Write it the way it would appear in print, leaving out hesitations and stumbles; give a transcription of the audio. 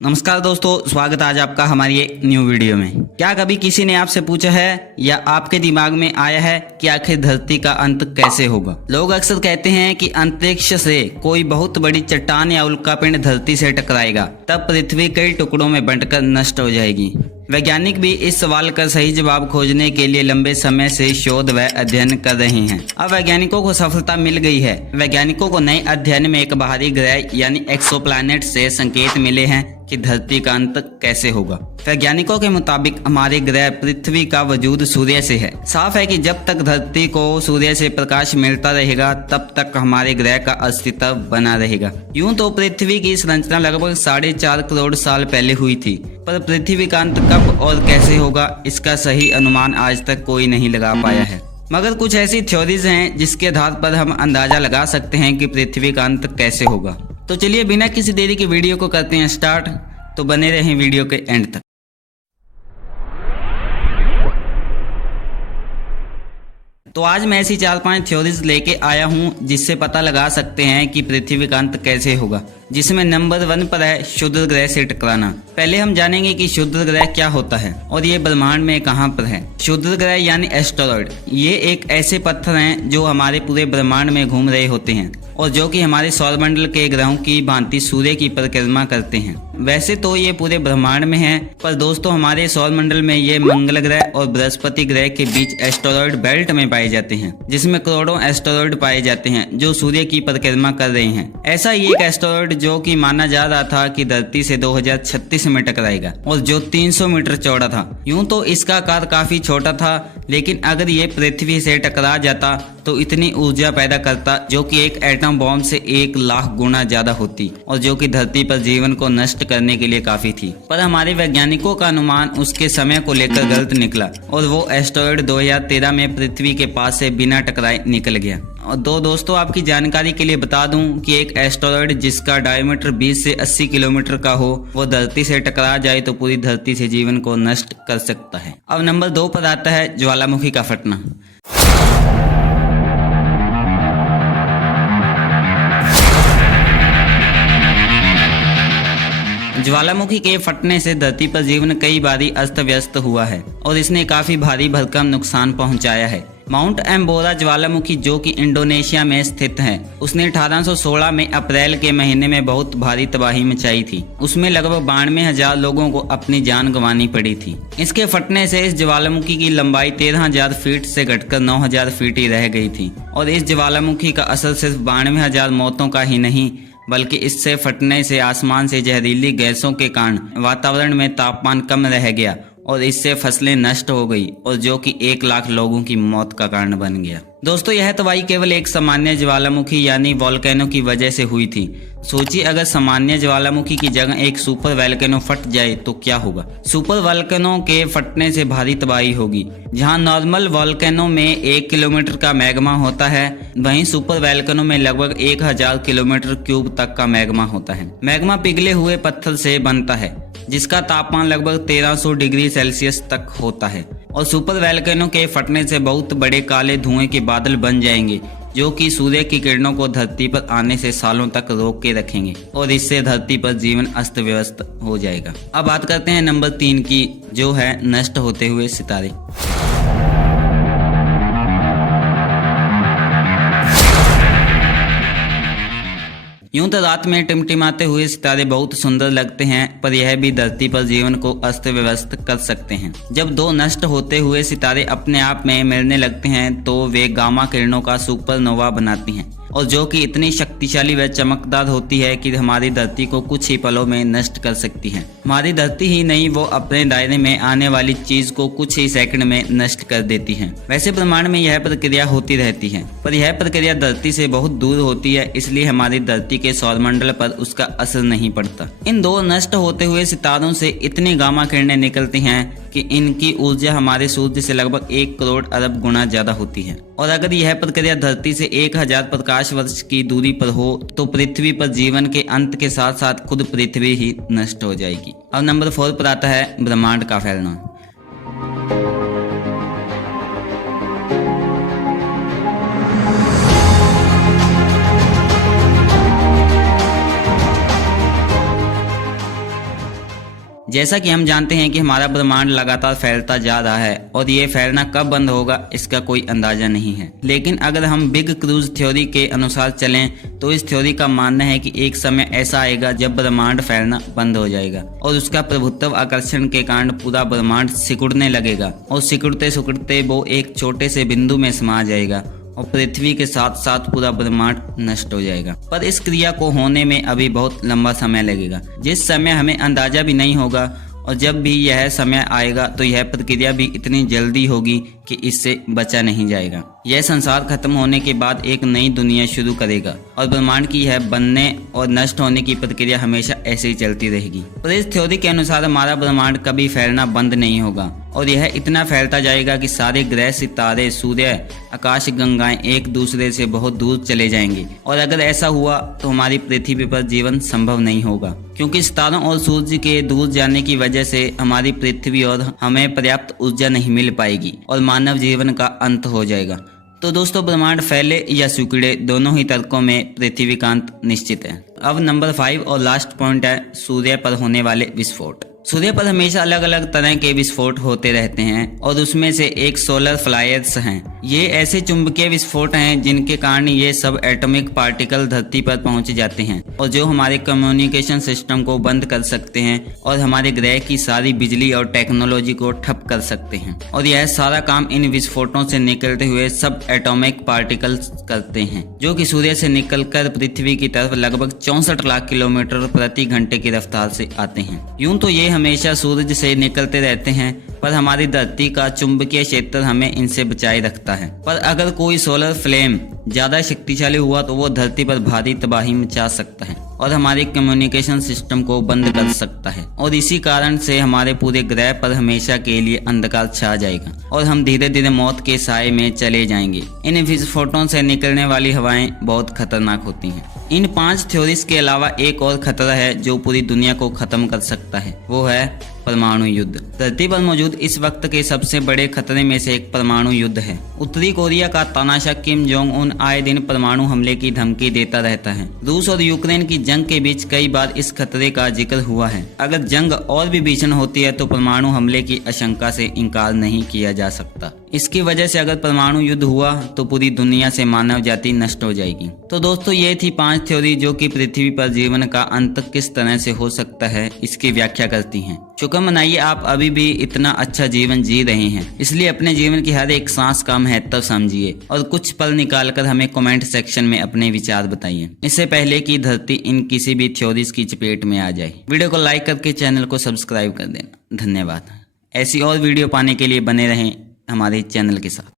नमस्कार दोस्तों, स्वागत है आज आपका हमारी एक न्यू वीडियो में। क्या कभी किसी ने आपसे पूछा है या आपके दिमाग में आया है कि आखिर धरती का अंत कैसे होगा? लोग अक्सर कहते हैं कि अंतरिक्ष से कोई बहुत बड़ी चट्टान या उल्कापिंड धरती से टकराएगा, तब पृथ्वी कई टुकड़ों में बंटकर नष्ट हो जाएगी। वैज्ञानिक भी इस सवाल का सही जवाब खोजने के लिए लंबे समय से शोध व अध्ययन कर रहे हैं। अब वैज्ञानिकों को सफलता मिल गई है। वैज्ञानिकों को नए अध्ययन में एक बाहरी ग्रह यानी एक्सोप्लैनेट से संकेत मिले हैं कि धरती का अंत कैसे होगा। वैज्ञानिकों के मुताबिक हमारे ग्रह पृथ्वी का वजूद सूर्य से है। साफ है कि जब तक धरती को सूर्य से प्रकाश मिलता रहेगा तब तक हमारे ग्रह का अस्तित्व बना रहेगा। यूं तो पृथ्वी की संरचना लगभग 4.5 करोड़ साल पहले हुई थी, पर पृथ्वी का अंत कब और कैसे होगा इसका सही अनुमान आज तक कोई नहीं लगा पाया है। मगर कुछ ऐसी थ्योरीज हैं जिसके आधार पर हम अंदाजा लगा सकते हैं कि पृथ्वी का अंत कैसे होगा। तो चलिए बिना किसी देरी के वीडियो को करते हैं स्टार्ट। तो बने रहें वीडियो के एंड तक। तो आज मैं ऐसी 4-5 थ्योरीज लेके आया हूँ जिससे पता लगा सकते हैं कि पृथ्वी का अंत कैसे होगा, जिसमें नंबर 1 पर है क्षुद्र ग्रह से टकराना। पहले हम जानेंगे कि क्षुद्र ग्रह क्या होता है और ये ब्रह्मांड में कहाँ पर है। क्षुद्र ग्रह यानी एस्टेरॉयड, ये एक ऐसे पत्थर हैं जो हमारे पूरे ब्रह्मांड में घूम रहे होते हैं और जो कि हमारे सौरमंडल के ग्रहों की भांति सूर्य की परिक्रमा करते हैं। वैसे तो ये पूरे ब्रह्मांड में है, पर दोस्तों हमारे सौरमंडल में ये मंगल ग्रह और बृहस्पति ग्रह के बीच एस्टेरॉयड बेल्ट में पाए जाते हैं, जिसमें करोड़ों एस्टेरॉयड पाए जाते हैं जो सूर्य की परिक्रमा कर रहे हैं। ऐसा ही एक एस्टेरॉयड जो कि माना जा रहा था कि धरती से 2036 में टकराएगा और जो 300 मीटर चौड़ा था। यूं तो इसका आकार काफी छोटा था, लेकिन अगर ये पृथ्वी से टकरा जाता तो इतनी ऊर्जा पैदा करता जो कि एक एटम बॉम्ब से 1 लाख गुना ज्यादा होती और जो कि धरती पर जीवन को नष्ट करने के लिए काफी थी। पर हमारे वैज्ञानिकों का अनुमान उसके समय को लेकर गलत निकला और वो एस्टेरॉयड 2013 में पृथ्वी के पास से बिना टकराए निकल गया। और दोस्तों आपकी जानकारी के लिए बता दूं कि एक एस्टेरॉयड जिसका डायमीटर 20 से 80 किलोमीटर का हो, वो धरती से टकरा जाए तो पूरी धरती से जीवन को नष्ट कर सकता है। अब नंबर 2 पर आता है ज्वालामुखी का फटना। ज्वालामुखी के फटने से धरती पर जीवन कई बारी अस्त व्यस्त हुआ है और इसने काफी भारी भरकम नुकसान पहुंचाया है। माउंट एम्बोरा ज्वालामुखी जो कि इंडोनेशिया में स्थित है, उसने 1816 में अप्रैल के महीने में बहुत भारी तबाही मचाई थी। उसमें लगभग 92,000 लोगों को अपनी जान गंवानी पड़ी थी। इसके फटने से इस ज्वालामुखी की लंबाई 13,000 फीट से घटकर 9,000 फीट ही रह गई थी और इस ज्वालामुखी का असर सिर्फ 92,000 मौतों का ही नहीं बल्कि इससे फटने से आसमान से जहरीली गैसों के कारण वातावरण में तापमान कम रह गया और इससे फसलें नष्ट हो गई और जो कि 1 लाख लोगों की मौत का कारण बन गया। दोस्तों यह तबाही केवल एक सामान्य ज्वालामुखी यानी वोल्केनो की वजह से हुई थी। सोचिए अगर सामान्य ज्वालामुखी की जगह एक सुपर वोल्केनो फट जाए तो क्या होगा। सुपर वोल्केनो के फटने से भारी तबाही होगी। जहां नॉर्मल वोल्केनो में 1 किलोमीटर का मैग्मा होता है, वहीं सुपर वोल्केनो में लगभग 1000 किलोमीटर क्यूब तक का मैग्मा होता है। मैग्मा पिघले हुए पत्थर से बनता है जिसका तापमान लगभग 1300 डिग्री सेल्सियस तक होता है और सुपर वोल्केनो के फटने से बहुत बड़े काले धुएं के बादल बन जाएंगे जो कि सूर्य की किरणों को धरती पर आने से सालों तक रोक के रखेंगे और इससे धरती पर जीवन अस्त व्यस्त हो जाएगा। अब बात करते हैं नंबर 3 की, जो है नष्ट होते हुए सितारे। यूं तो रात में टिमटिमाते हुए सितारे बहुत सुंदर लगते हैं, पर यह भी धरती पर जीवन को अस्त व्यस्त कर सकते हैं। जब 2 नष्ट होते हुए सितारे अपने आप में मिलने लगते हैं तो वे गामा किरणों का सुपरनोवा बनाती हैं और जो कि इतनी शक्तिशाली व चमकदार होती है कि हमारी धरती को कुछ ही पलों में नष्ट कर सकती है। हमारी धरती ही नहीं, वो अपने दायरे में आने वाली चीज को कुछ ही सेकंड में नष्ट कर देती है। वैसे ब्रह्मांड में यह प्रक्रिया होती रहती है, पर यह प्रक्रिया धरती से बहुत दूर होती है, इसलिए हमारी धरती के सौरमंडल पर उसका असर नहीं पड़ता। इन 2 नष्ट होते हुए सितारों से इतनी गामा किरणें निकलती हैं कि इनकी ऊर्जा हमारे सूर्य से लगभग 1 करोड़ अरब गुना ज्यादा होती है और अगर यह प्रक्रिया धरती से 1000 प्रकाश वर्ष की दूरी पर हो तो पृथ्वी पर जीवन के अंत के साथ साथ खुद पृथ्वी ही नष्ट हो जाएगी। अब नंबर 4 पर आता है ब्रह्मांड का फैलना। जैसा कि हम जानते हैं कि हमारा ब्रह्मांड लगातार फैलता जा रहा है और ये फैलना कब बंद होगा इसका कोई अंदाजा नहीं है। लेकिन अगर हम बिग क्रूज थ्योरी के अनुसार चलें तो इस थ्योरी का मानना है कि एक समय ऐसा आएगा जब ब्रह्मांड फैलना बंद हो जाएगा और उसका प्रभुत्व आकर्षण के कारण पूरा ब्रह्मांड सिकुड़ने लगेगा और सिकुड़ते सिकुड़ते वो एक छोटे से बिंदु में समा जाएगा और पृथ्वी के साथ साथ पूरा ब्रह्मांड नष्ट हो जाएगा। पर इस क्रिया को होने में अभी बहुत लंबा समय लगेगा, जिस समय हमें अंदाजा भी नहीं होगा, और जब भी यह समय आएगा तो यह प्रक्रिया भी इतनी जल्दी होगी कि इससे बचा नहीं जाएगा। यह संसार खत्म होने के बाद एक नई दुनिया शुरू करेगा और ब्रह्मांड की यह बनने और नष्ट होने की प्रक्रिया हमेशा ऐसे ही चलती रहेगी। पर इस थ्योरी के अनुसार हमारा ब्रह्मांड कभी फैलना बंद नहीं होगा और यह इतना फैलता जाएगा कि सारे ग्रह, सितारे, सूर्य, आकाश गंगाएं एक दूसरे से बहुत दूर चले जाएंगे। और अगर ऐसा हुआ तो हमारी पृथ्वी पर जीवन संभव नहीं होगा, क्योंकि सितारों और सूर्य के दूर जाने की वजह से हमारी पृथ्वी और हमें पर्याप्त ऊर्जा नहीं मिल पाएगी और मानव जीवन का अंत हो जाएगा। तो दोस्तों, ब्रह्मांड फैले या सिकुड़े, दोनों ही तर्कों में पृथ्वी का अंत निश्चित है। अब नंबर 5 और लास्ट पॉइंट है सूर्य पर होने वाले विस्फोट। सूर्य पर हमेशा अलग अलग तरह के विस्फोट होते रहते हैं और उसमें से एक सोलर फ्लायर्स हैं। ये ऐसे चुंबकीय विस्फोट हैं जिनके कारण ये सब एटॉमिक पार्टिकल धरती पर पहुंच जाते हैं और जो हमारे कम्युनिकेशन सिस्टम को बंद कर सकते हैं और हमारे ग्रह की सारी बिजली और टेक्नोलॉजी को ठप कर सकते हैं। और यह सारा काम इन विस्फोटों से निकलते हुए सब एटॉमिक पार्टिकल्स करते हैं, जो कि सूर्य से निकलकर पृथ्वी की तरफ लगभग 64 लाख किलोमीटर प्रति घंटे की रफ्तार से आते हैं। यूं तो ये हमेशा सूरज से निकलते रहते हैं, पर हमारी धरती का चुंबकीय क्षेत्र हमें इनसे बचाए रखता है। पर अगर कोई सोलर फ्लेम ज्यादा शक्तिशाली हुआ तो वो धरती पर भारी तबाही मचा सकता है और हमारे कम्युनिकेशन सिस्टम को बंद कर सकता है और इसी कारण से हमारे पूरे ग्रह पर हमेशा के लिए अंधकार छा जाएगा और हम धीरे धीरे मौत के साए में चले जाएंगे। इन विस्फोटों से निकलने वाली हवाएं बहुत खतरनाक होती हैं। इन 5 थ्योरीज के अलावा एक और खतरा है जो पूरी दुनिया को खत्म कर सकता है, वो है परमाणु युद्ध। धरती पर मौजूद इस वक्त के सबसे बड़े खतरे में से एक परमाणु युद्ध है। उत्तरी कोरिया का तानाशाह किम जोंग उन आए दिन परमाणु हमले की धमकी देता रहता है। रूस और यूक्रेन की जंग के बीच कई बार इस खतरे का जिक्र हुआ है। अगर जंग और भी भीषण होती है तो परमाणु हमले की आशंका से इनकार नहीं किया जा सकता। इसकी वजह से अगर परमाणु युद्ध हुआ तो पूरी दुनिया से मानव जाति नष्ट हो जाएगी। तो दोस्तों, ये थी 5 थ्योरी जो कि पृथ्वी पर जीवन का अंत किस तरह से हो सकता है इसकी व्याख्या करती हैं। शुक्र मनाइए आप अभी भी इतना अच्छा जीवन जी रहे हैं, इसलिए अपने जीवन की हर एक सांस का महत्व समझिए और कुछ पल निकालकर हमें कमेंट सेक्शन में अपने विचार बताइए, इससे पहले कि धरती इन किसी भी थ्योरीज की चपेट में आ जाए। वीडियो को लाइक करके चैनल को सब्सक्राइब कर देना। धन्यवाद। ऐसी और वीडियो पाने के लिए बने रहें हमारे चैनल के साथ।